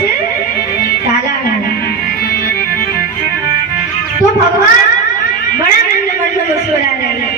कुछ काला है। तो भगवान बड़ा मन में मुस्कुरा रहे हैं।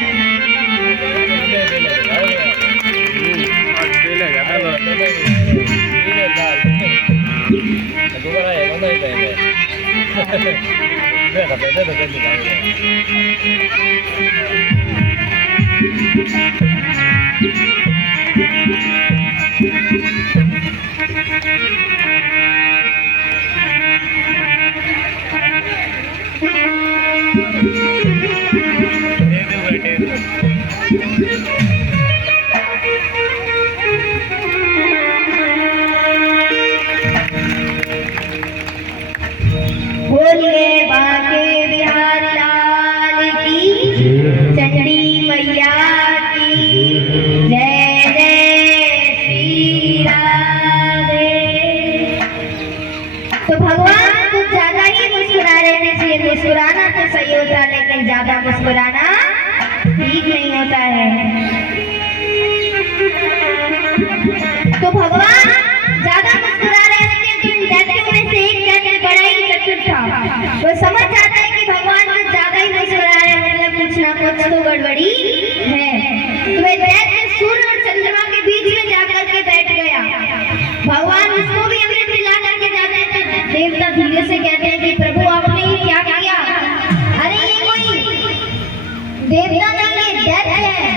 बोलिए बाके बिहारी लाल की, चंडी मैया की जय जय श्री राधे। तो भगवान कुछ ज्यादा ही मुस्कुरा रहे थे, इसलिए मुस्कुराना तो सही होता है लेकिन ज्यादा मुस्कुराना ठीक नहीं होता है। तो भगवान ज्यादा मुस्कुरा रहे थे कि इन दैत्यों में से एक दैत्य बड़ा ही चतुर था। वो समझ जाता है कि भगवान कुछ ज्यादा ही मुस्कुरा रहे हैं, मतलब कुछ ना कुछ तो गड़बड़ी है। तो वह दैत्य सूर्य और चंद्रमा के बीच में जाकर के बैठ गया। भगवान उसको भी अमृत पिला करके जाते हैं तो देवता धीरे से कहते हैं कि प्रभु आपने ये क्या किया? अरे ये कोई देवता नहीं, ये दैत्य है।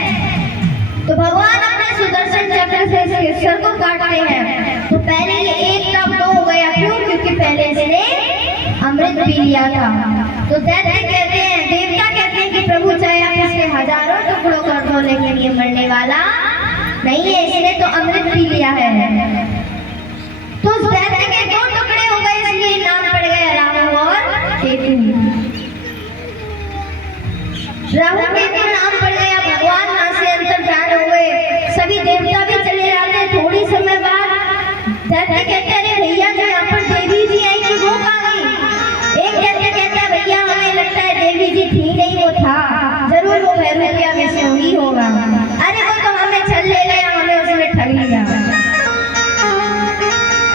तो भगवान अपने सुदर्शन चक्र से इसके सर को काटते हैं। तो पहले ये एक तब दो हो गया, क्यों? क्योंकि पहले इसने अमृत पी लिया था। तो दैत्य कहते हैं, देवता कहते हैं कि प्रभु चाहे आप इसके हजारों टुकड़ों कर दो लेकिन ये मरने वाला नहीं है, इसने तो अमृत पी लिया है। तो उस दैत्य के दो टुकड़े हो गए, इसलिए नाम पड़ गया राहु और केतु। राहु केतु नाम पड़ गया। भगवान वहां से अंतर्धान हो गए, सभी देवता भी चले जाते। थोड़ी समय बाद दैत्य कहते हैं, अरे भैया जो यहाँ पर देवी जी आई थी वो कहाँ गई? एक दैत्य कहता है, भैया हमें लगता है देवी जी थी नहीं, वो था जरूर, वो भैरविया में से ही होगा। अरे वो तो हमें छल ले गया, हमें उसमें ठग लिया।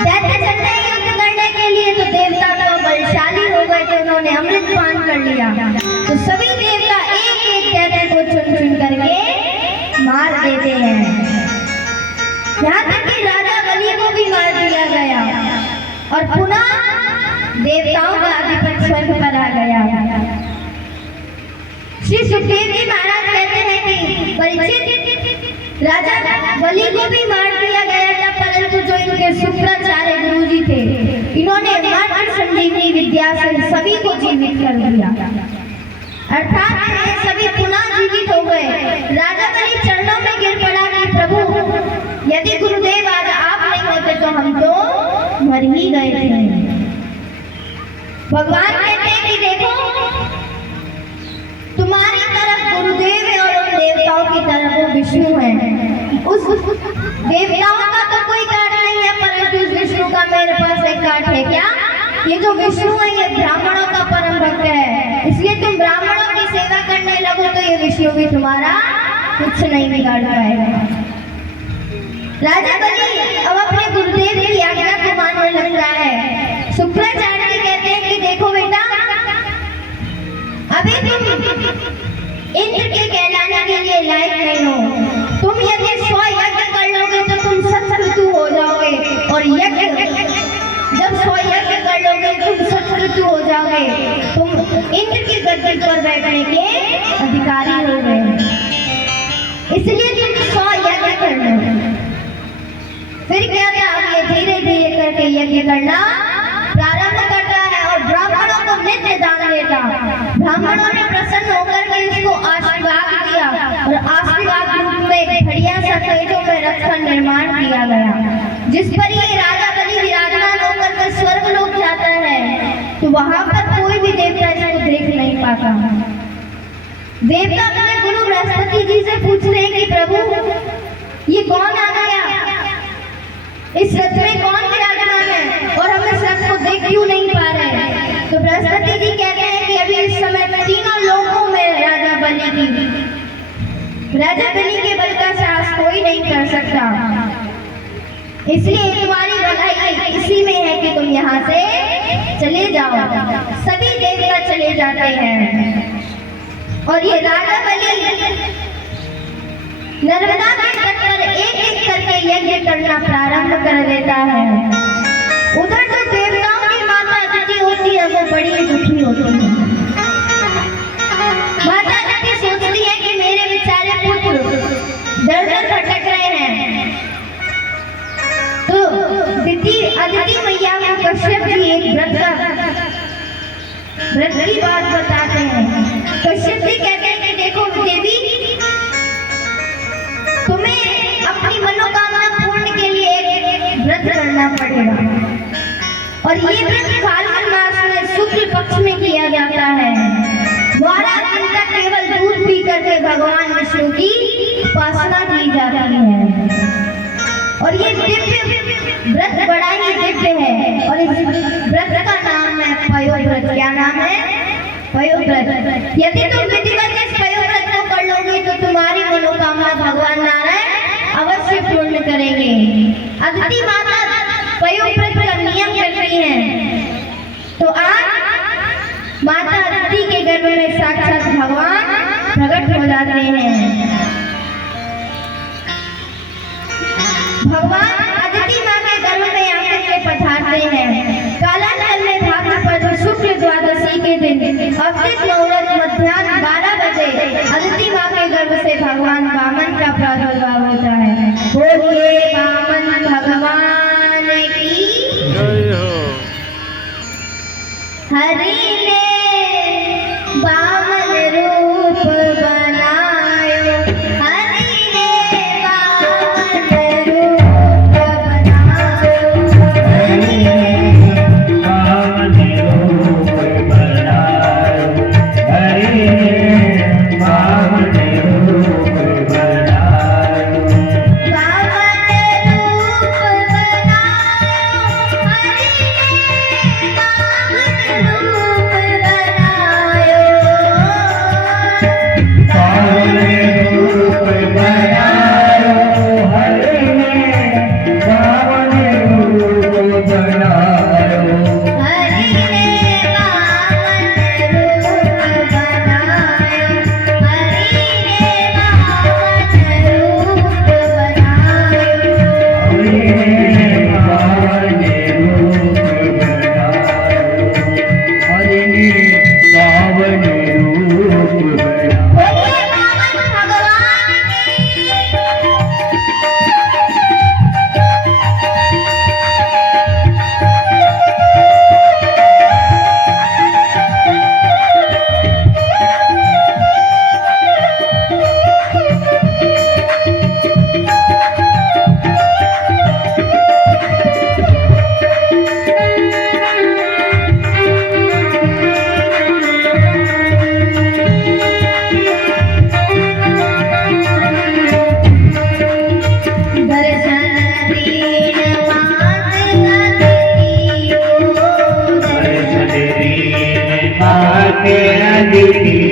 दैत्य चलते हैं युद्ध करने के लिए, तो देवता तो बलशाली हो गए थे, उन्होंने अमृत पान कर लिया। तो सभी देवता एक एक दैत्य को चुन चुन करके मार देते हैं। यहाँ तक कि राजा बलि को भी मार दिया गया और पुनः देवताओं का अधिपति स्वर्ग पर आ गया। श्री सुखदेव जी महाराज कहते हैं कि परीक्षित, राजा बलि को भी मार दिया गया था, परंतु जो इनके शुक्राचार्य गुरु जी थे, इन्होंने मंत्र संजीवनी विद्या से सभी को जीवित कर दिया, अर्थात ये सभी पुनः जीवित हो गए। राजा बलि चरणों में गिर पड़ा कि प्रभु यदि गुरुदेव आज आप नहीं होते तो हम तो मर ही गए थे। भगवान कहते हैं कि देखो तुम्हारी तरफ गुरुदेव है और उन देवताओं की तरफ वो विष्णु है। उस देवताओं का तो कोई काट नहीं है, परंतु उस विष्णु का मेरे पास एक काट है। क्या? ये जो विष्णु है ये ब्राह्मणों का परम भक्त है, इसलिए तुम ब्राह्मणों की सेवा करने लगो तो ये विष्णु भी तुम्हारा कुछ नहीं बिगाड़ पाएगा। राजा बलि अब अपने गुरुदेव की आज्ञा को मानने लग रहा है। शुक्राचार्य जी कहते हैं कि देखो बेटा, अभी तुम इंद्र के कहलाने के लिए लायक नहीं हो। तुम यदि 100 यज्ञ कर लोगे तो तुम सत्कृतु हो जाओगे, और यज्ञ जब 100 यज्ञ कर लोगे तुम सत्कृतु हो जाओगे, तुम इंद्र की गद्दी पर बैठने के अधिकारी हो गए। इसलिए तुम 100 यज्ञ कर लो। फिर क्या था, अब ये धीरे धीरे करके यज्ञ करना प्रारंभ करता है और ब्राह्मणों को नित्य दान देता। ब्राह्मणों ने प्रसन्न होकर के इसको आशीर्वाद दिया और आशीर्वाद रूप में खड़िया सफेदों में रथ का निर्माण किया गया, जिस पर ये राजा बलि विराजमान होकर के स्वर्ग लोक जाता है। तो वहां पर कोई भी देवता इसको देख नहीं पाता। देवता अपने गुरु बृहस्पति जी से पूछ रहे हैं कि प्रभु ये कौन आ गया, इस रथ में कौन विराजमान है और हम इस रथ को देख क्यों नहीं पा रहे? तो बृहस्पति जी कहते हैं कि अभी इस समय तीनों लोकों में राजा बलि के बल का साहस कोई नहीं कर सकता, इसलिए तुम्हारी भलाई इसी में है कि तुम चले जाओ, सभी देवता चले जाते हैं। और ये राजा बलि नर्मदा के तट पर एक एक करके यज्ञ करना प्रारंभ कर देता है। उधर जो देवताओं की माता अदिति होती है वो बड़ी दुखी होती है। माता अदिति सोचती है कि मेरे बेचारे पुत्र दर दर भटक रहे हैं। तो अदिति मैया को कश्यप जी एक व्रत की बात बताते हैं। कश्यप जी कहते हैं कि देखो देवी, तुम्हें अपनी मनोकामना पूर्ण के लिए एक व्रत करना पड़ेगा। और ये व्रत फाल्गुन मास में शुक्ल पक्ष में किया जाता है। 12 दिन तक केवल दूध पी करके भगवान विष्णु की उपासना की जाती है। और ये दिव्य व्रत बड़ा ही दिव्य है। और इस व्रत का नाम है पयोव्रत। क्या नाम है? पयोव्रत। यदि तुम विधिवत इस पयोव्रत को कर लोगे तो तुम्हारी मनोकामना भगवान नारायण अवश्य पूर्ण करेंगे। अदिति माता पयोव्रत का नियम करती है। तो आज माता अदिति के गर्भ में साक्षात भगवान प्रकट हो जाते हैं। भगवान अदिति माँ के गर्भ में आकर के पधारते हैं। कालांतर में भाद्रपद शुक्ल द्वादशी के दिन अवतित मुहूर्त मध्याह्न 12 बजे अदिति माँ के गर्भ से भगवान वामन का प्रादुर्भाव होता है। बोलिए वामन भगवान की जय हो। हरि ने वामन रूप बनायो, हरि ने वामन रूप बनायो, हरि ने वामन रूप बनायो, हरि ने वामन रूप बनायो, वामन रूप बनायो, हरि ने वामन रूप बनायो। वामन रूप बनायो, हरि ने वामन रूप बनायो, हरि ने वामन रूप बनायो, हरि ने वामन रूप बनायो। हरि ने वामन रूप बनायो, हरि ने वामन रूप बनायो। बोलिए वामन भगवान की। दर्शन दीन मात अदिति को, दर्शन दीन माते अदिति